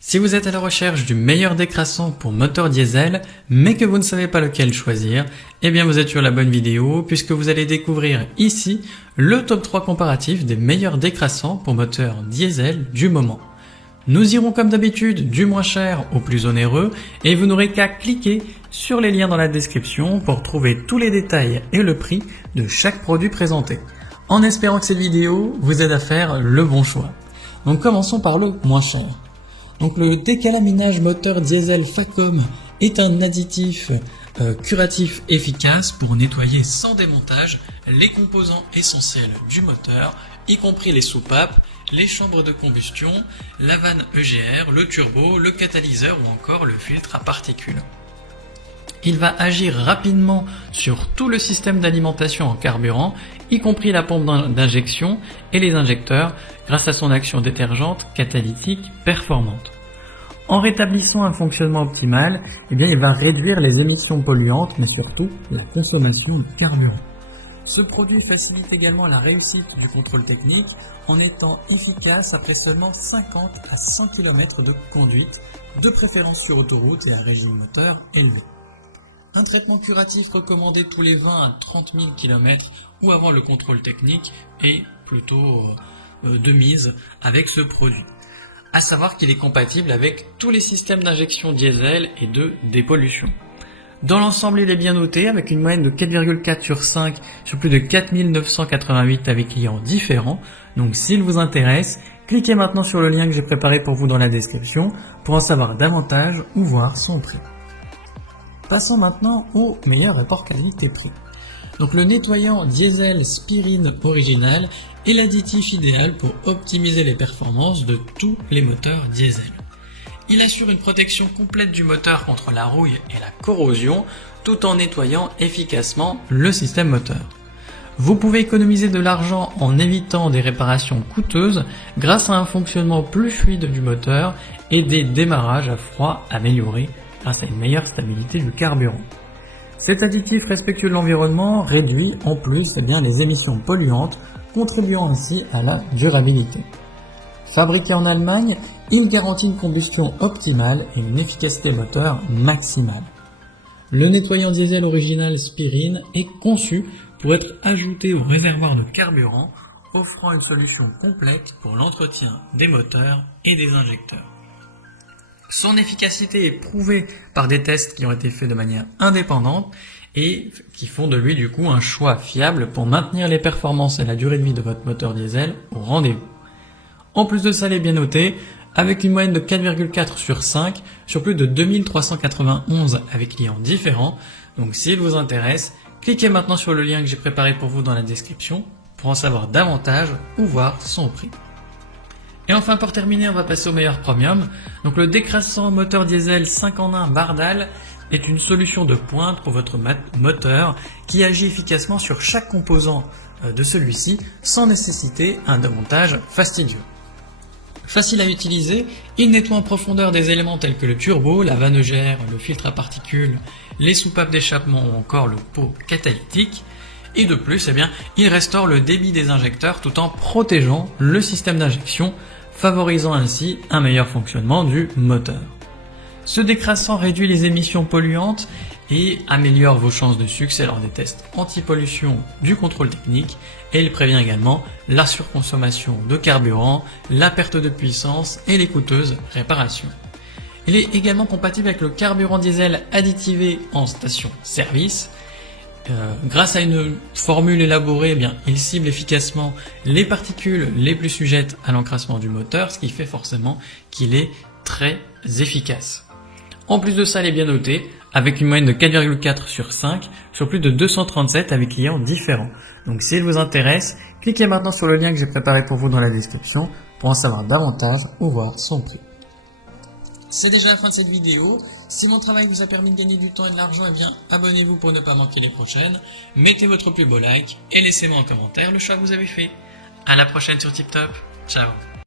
Si vous êtes à la recherche du meilleur décrassant pour moteur diesel, mais que vous ne savez pas lequel choisir, eh bien vous êtes sur la bonne vidéo puisque vous allez découvrir ici le top 3 comparatif des meilleurs décrassants pour moteur diesel du moment. Nous irons comme d'habitude du moins cher au plus onéreux et vous n'aurez qu'à cliquer sur les liens dans la description pour trouver tous les détails et le prix de chaque produit présenté. En espérant que cette vidéo vous aide à faire le bon choix. Donc commençons par le moins cher. Donc le décalaminage moteur diesel Facom est un additif curatif efficace pour nettoyer sans démontage les composants essentiels du moteur, y compris les soupapes, les chambres de combustion, la vanne EGR, le turbo, le catalyseur ou encore le filtre à particules. Il va agir rapidement sur tout le système d'alimentation en carburant, y compris la pompe d'injection et les injecteurs, grâce à son action détergente catalytique performante. En rétablissant un fonctionnement optimal, il va réduire les émissions polluantes, mais surtout la consommation de carburant. Ce produit facilite également la réussite du contrôle technique en étant efficace après seulement 50 à 100 km de conduite, de préférence sur autoroute et à régime moteur élevé. Un traitement curatif recommandé tous les 20 à 30 000 km ou avant le contrôle technique est plutôt de mise avec ce produit. À savoir qu'il est compatible avec tous les systèmes d'injection diesel et de dépollution. Dans l'ensemble, il est bien noté avec une moyenne de 4,4 sur 5 sur plus de 4988 avis clients différents. Donc s'il vous intéresse, cliquez maintenant sur le lien que j'ai préparé pour vous dans la description pour en savoir davantage ou voir son prix. Passons maintenant au meilleur rapport qualité-prix. Donc le nettoyant diesel Spirine original est l'additif idéal pour optimiser les performances de tous les moteurs diesel. Il assure une protection complète du moteur contre la rouille et la corrosion tout en nettoyant efficacement le système moteur. Vous pouvez économiser de l'argent en évitant des réparations coûteuses grâce à un fonctionnement plus fluide du moteur et des démarrages à froid améliorés grâce à une meilleure stabilité du carburant. Cet additif respectueux de l'environnement réduit en plus les émissions polluantes, contribuant ainsi à la durabilité. Fabriqué en Allemagne, il garantit une combustion optimale et une efficacité moteur maximale. Le nettoyant diesel original Spirine est conçu pour être ajouté au réservoir de carburant, offrant une solution complète pour l'entretien des moteurs et des injecteurs. Son efficacité est prouvée par des tests qui ont été faits de manière indépendante et qui font de lui du coup un choix fiable pour maintenir les performances et la durée de vie de votre moteur diesel au rendez-vous. En plus de ça, il est bien noté avec une moyenne de 4,4 sur 5 sur plus de 2391 avec clients différents. Donc s'il vous intéresse, cliquez maintenant sur le lien que j'ai préparé pour vous dans la description pour en savoir davantage ou voir son prix. Et enfin pour terminer, on va passer au meilleur premium. Donc le décrassant moteur diesel 5 en 1 Bardal est une solution de pointe pour votre moteur qui agit efficacement sur chaque composant de celui-ci sans nécessiter un démontage fastidieux. Facile à utiliser, il nettoie en profondeur des éléments tels que le turbo, la vanne EGR, le filtre à particules, les soupapes d'échappement ou encore le pot catalytique. Et de plus, il restaure le débit des injecteurs tout en protégeant le système d'injection, favorisant ainsi un meilleur fonctionnement du moteur. Ce décrassant réduit les émissions polluantes et améliore vos chances de succès lors des tests anti-pollution du contrôle technique et il prévient également la surconsommation de carburant, la perte de puissance et les coûteuses réparations. Il est également compatible avec le carburant diesel additivé en station-service. Grâce à une formule élaborée, il cible efficacement les particules les plus sujettes à l'encrassement du moteur, ce qui fait forcément qu'il est très efficace. En plus de ça, il est bien noté, avec une moyenne de 4,4 sur 5 sur plus de 237 avec clients différents. Donc s'il vous intéresse, cliquez maintenant sur le lien que j'ai préparé pour vous dans la description pour en savoir davantage ou voir son prix. C'est déjà la fin de cette vidéo. Si mon travail vous a permis de gagner du temps et de l'argent, abonnez-vous pour ne pas manquer les prochaines. Mettez votre plus beau like et laissez-moi en commentaire le choix que vous avez fait. À la prochaine sur TipTop. Ciao.